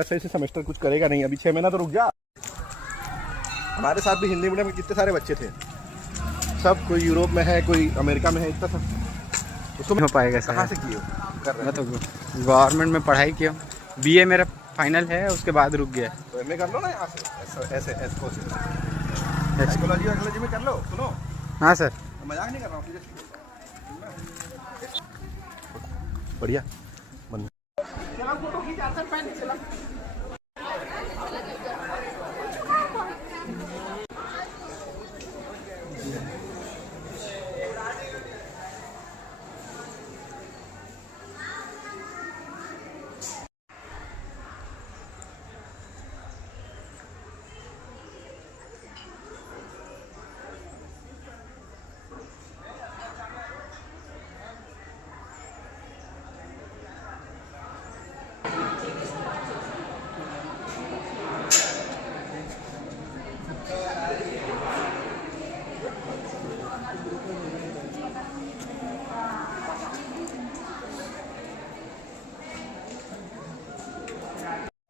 ऐसे सेमेस्टर कुछ करेगा नहीं, अभी 6 महीना तो रुक जा। हमारे साथ भी हिंदी मीडियम में कितने सारे बच्चे थे, सब कोई यूरोप में है, कोई अमेरिका में है, इतना सब उसको हो पाएगा सर। कहाँ से किए कर रहे मैं तो गवर्नमेंट में पढ़ाई किया, बीए मेरा फाइनल है, उसके बाद रुक गया। तो एमए कर लो ना यहाँ से, ऐसे साइकोलॉजी वाइकोलॉजी में कर लो। सुनो, हाँ सर, मजाक नहीं कर रहा हूँ, बढ़िया मन। फोटो खींच सर, पहले चला।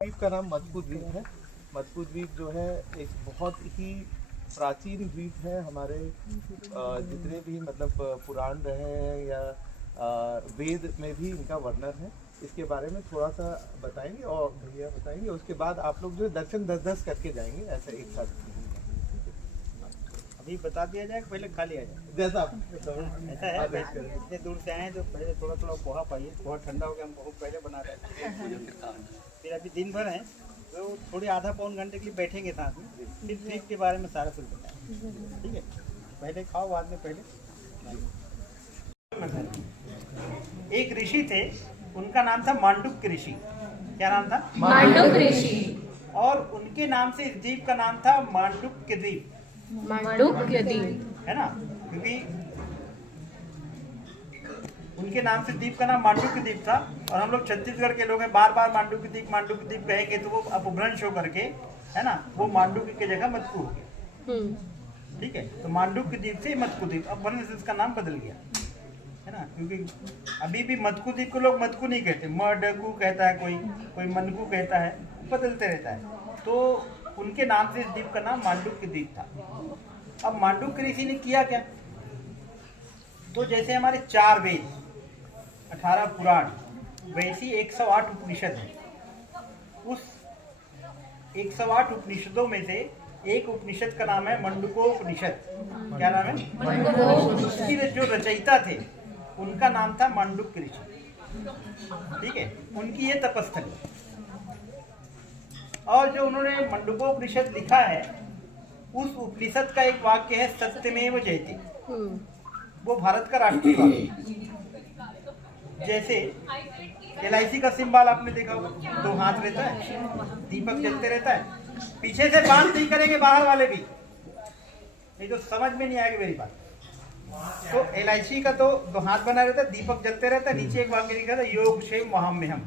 द्वीप का नाम मजकू द्वीप है। मजकू द्वीप जो है एक बहुत ही प्राचीन द्वीप है। हमारे जितने भी मतलब पुराण रहे हैं या वेद में भी इनका वर्णन है। इसके बारे में थोड़ा सा बताएंगे और भैया बताएंगे, उसके बाद आप लोग जो दर्शन 10-10 करके जाएंगे, ऐसा एक साथ। अभी बता दिया जाए, पहले खा लिया जाए जैसा ऐसा है। इतने दूर से आए हैं तो पहले थोड़ा थोड़ा पोहा पाइए, बहुत ठंडा हो गया, हम बहुत पहले बना रहे थे। फिर अभी दिन भर है तो थोड़ी आधा पौन घंटे के लिए बैठेंगे साथ में, फिर ट्रिप के बारे में सारा कुछ बताएं, ठीक है। पहले खाओ, बाद में पहले। एक ऋषि थे, उनका नाम था मांडुक्य ऋषि। क्या नाम था? मांडुक्य ऋषि। और उनके नाम से इस द्वीप का नाम था मांडुक्य द्वीप। मांडुक्य द्वीप है ना, क्योंकि उनके नाम से द्वीप का नाम मांडुक्य द्वीप था। और हम लोग छत्तीसगढ़ के लोग हैं, बार बार मांडुक्य द्वीप कहेंगे तो वो अपभ्रंश हो करके, है ना, वो मांडुक्य की जगह मटकू हो गया। ठीक है, तो मांडुक्य द्वीप से मटकू द्वीप, अपभ्रंश से इसका नाम बदल गया, है ना। क्योंकि अभी भी मटकू द्वीप को लोग मटकू नहीं कहते, मडकू कहता है, कोई मनकू कहता है, बदलते रहता है। तो उनके नाम से इस द्वीप का नाम मांडुक्य द्वीप था। अब मांडुक्य ऋषि ने किया क्या? तो जैसे हमारे 4 वेद, 18 पुराण, वैसी 108 उपनिषद है। उस 108 उपनिषदों में से एक उपनिषद का नाम है मंडूकोपनिषद। क्या नाम है? उसकी जो रचयिता थे उनका नाम था मांडुक्य ऋषि। ठीक है, उनकी ये तपस्थली। और जो उन्होंने मंडूकोपनिषद लिखा है, उस उपनिषद का एक वाक्य है सत्यमेव जयते। वो भारत का राष्ट्रीय वाक्य। जैसे LIC का सिंबल आपने देखा होगा, 2 हाथ रहता है, दीपक जलते रहता है, पीछे से बात नहीं करेंगे बाहर वाले भी, नहीं तो समझ में नहीं आएगी मेरी बात। तो LIC का तो 2 हाथ बना रहता है, दीपक जलते रहता है, नीचे एक वाक्य लिखा था योग क्षेम महाम्यहम।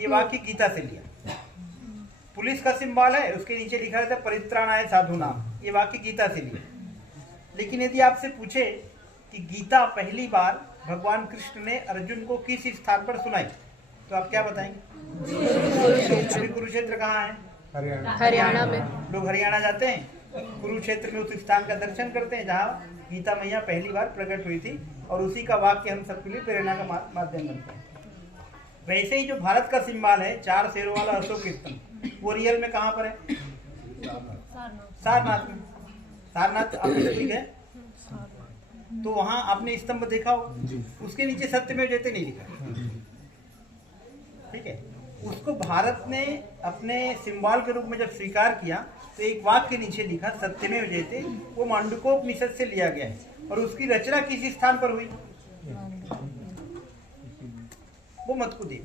ये वाक्य गीता से लिया। पुलिस का सिंबल है, उसके नीचे लिखा रहता है परित्राणाय साधुनाम। ये वाक्य गीता से लिया। लेकिन यदि आपसे पूछे कि गीता पहली बार भगवान कृष्ण ने अर्जुन को किस स्थान पर सुनाई, तो आप क्या बताएंगे? अभी कुरुक्षेत्र कहाँ है? हरियाणा में। लोग हरियाणा जाते हैं, कुरुक्षेत्र में उस स्थान का दर्शन करते हैं जहाँ गीता मैया पहली बार प्रकट हुई थी, और उसी का वाक्य हम सबके लिए प्रेरणा का माध्यम बनता है। वैसे ही जो भारत का सिंबल है 4 शेरों वाला अशोक स्तंभ, वो रियल में कहाँ पर है? सारनाथ में। सारनाथ आपने स्कूल गए तो वहां आपने स्तंभ देखा हो, उसके नीचे सत्यमेव जयते नहीं लिखा। ठीक है, उसको भारत ने अपने सिंबल के रूप में जब स्वीकार किया तो एक वाक्य नीचे लिखा सत्यमेव जयते। वो मांडूकोपनिषद से लिया गया है। और उसकी रचना किस स्थान पर हुई? वो मटकू द्वीप,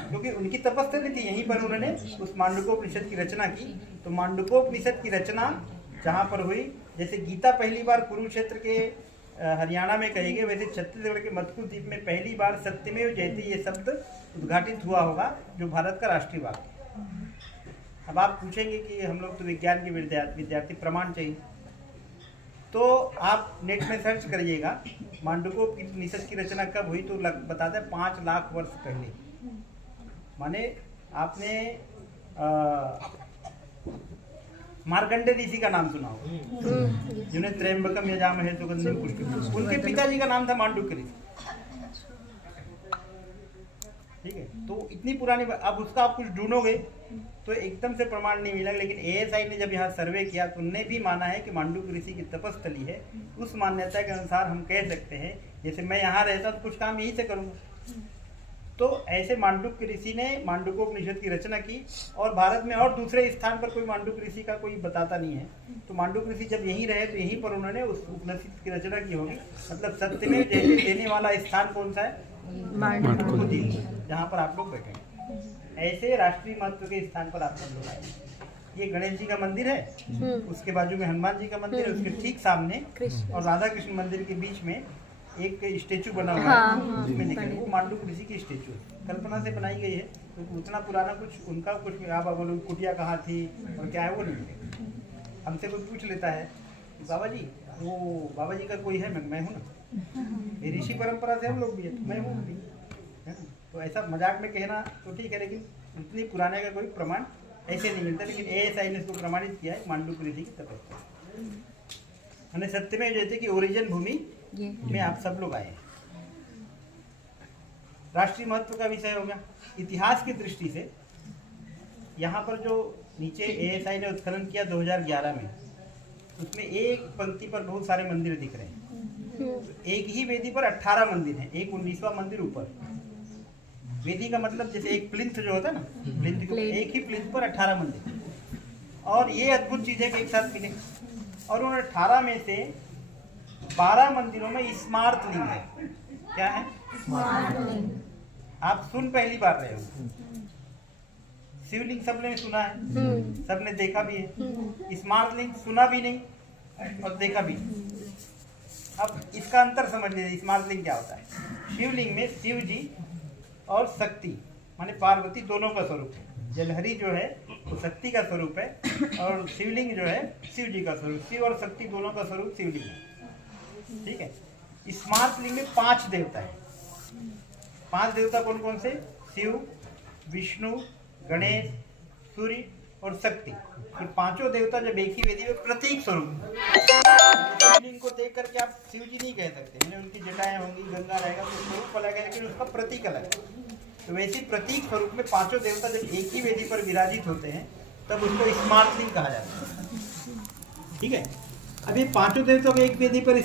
क्योंकि उनकी तपस्थली थी, यहीं पर उन्होंने उस मांडूकोपनिषद की रचना की। तो मांडूकोपनिषद की रचना जहाँ पर हुई, जैसे गीता पहली बार कुरुक्षेत्र के हरियाणा में कही गई, वैसे छत्तीसगढ़ के मटकू द्वीप में पहली बार सत्यमेव जयते ये शब्द उद्घाटित हुआ होगा, जो भारत का राष्ट्रीय वाक्य। अब आप पूछेंगे कि हम लोग तो विज्ञान के विद्यार्थी, प्रमाण चाहिए, तो आप नेट में सर्च करिएगा मांडूकोपनिषद की रचना कब हुई, तो बता दें 5 लाख वर्ष पहले। माने आपने मार्कंडे ऋषि का नाम सुना होगा, जिन्हें त्र्यंबकम यजामहे सुगंधिम पुष्टिवर्धनम्। उनके पिताजी का नाम था मांडुक्य ऋषि। ठीक है, तो इतनी पुरानी अब उसका आप कुछ ढूंढोगे तो एकदम से प्रमाण नहीं मिला, लेकिन एएसआई ने जब यहाँ सर्वे किया तो उनने भी माना है कि मांडुक्य ऋषि की तपस्थली है। उस मान्यता के अनुसार हम कह सकते हैं, जैसे मैं यहाँ रहता तो कुछ काम यहीं से करूँगा। तो ऐसे मांडुक्य ऋषि ने मांडुक्योपनिषद की रचना की, और भारत में और दूसरे स्थान पर कोई मांडुक्य ऋषि का कोई बताता नहीं है। तो मांडुक्य ऋषि जब यहीं रहे तो यहीं पर उन्होंने उस उपनिषद की रचना की होगी। मतलब सत्य में जैसे देने वाला स्थान कौन सा है? मांडुक्य, जहाँ पर आप लोग बैठे हैं। ऐसे राष्ट्रीय महत्व के स्थान पर आप सब लोग आए। ये गणेश जी का मंदिर है, उसके बाजू में हनुमान जी का मंदिर है, उसके ठीक सामने और राधा कृष्ण मंदिर के बीच में एक स्टेचू बना हुआ है, उसमें लिखा है वो मांडुक्य ऋषि की स्टेचू है। कल्पना से बनाई गई है, तो उतना पुराना कुछ उनका कुछ आप बोलो कुटिया कहाँ थी और क्या है वो नहीं है। हमसे कोई पूछ लेता है बाबा जी, वो बाबा जी का कोई है? मैं हूँ ना, ये ऋषि परंपरा से हम लोग भी है, मैं हूँ भी, है ना। तो ऐसा मजाक में कहना तो ठीक है, लेकिन इतनी पुराने का कोई प्रमाण ऐसे नहीं मिलता। लेकिन एएसआई ने इसको प्रमाणित किया है मांडुक्य ऋषि की तपस्या। मैंने सत्य में जैसे कि ओरिजिन भूमि में आप सब लोग आए हैं। राष्ट्रीय महत्व का विषय हो गया। इतिहास की दृष्टि से यहाँ पर जो नीचे एएसआई ने उत्खनन किया 2011 में, उसमें एक पंक्ति पर बहुत सारे मंदिर दिख रहे हैं। एक ही वेदी पर 18 मंदिर हैं, एक 19वां मंदिर ऊपर। वेदी का मतलब जैसे एक प्लिंथ जो होता है ना, प्लिंथ के एक ही प्लिंथ पर 18 मंदिर। और ये अद्भुत चीजें एक साथ मिले, और उन 18 में से 12 मंदिरों में स्मार्त लिंग है। क्या है? आप सुन पहली बार रहे हो। शिवलिंग सबने सुना है, सबने देखा भी है। स्मार्त लिंग सुना भी नहीं और देखा भी नहीं। अब इसका अंतर समझ लीजिए, स्मार्त लिंग क्या होता है। शिवलिंग में शिव जी और शक्ति माने पार्वती दोनों का स्वरूप है। जलहरी जो है वो शक्ति का स्वरूप है, और शिवलिंग जो है शिव जी का स्वरूप। शिव और शक्ति दोनों का स्वरूप शिवलिंग है। ठीक है। स्मार्त लिंग में 5 देवता है। 5 देवता कौन कौन से? शिव, विष्णु, गणेश, सूर्य और शक्ति। ये पांचों देवता जब एक ही वेदी में प्रतीक स्वरूप। शिवलिंग को देख करके आप शिव जी नहीं कह सकते, मैंने उनकी जटाएं होंगी, गंगा रहेगा, तो स्वरूप अलग है, लेकिन उसका प्रतीक अलग है। तो वैसे प्रतीक स्वरूप में पांचों देवता जब एक ही वेदी पर विराजित होते हैं तब उसको स्मार्त लिंग कहा जाता है। ठीक है। अब ये पांचों देवता को एक वेदी पर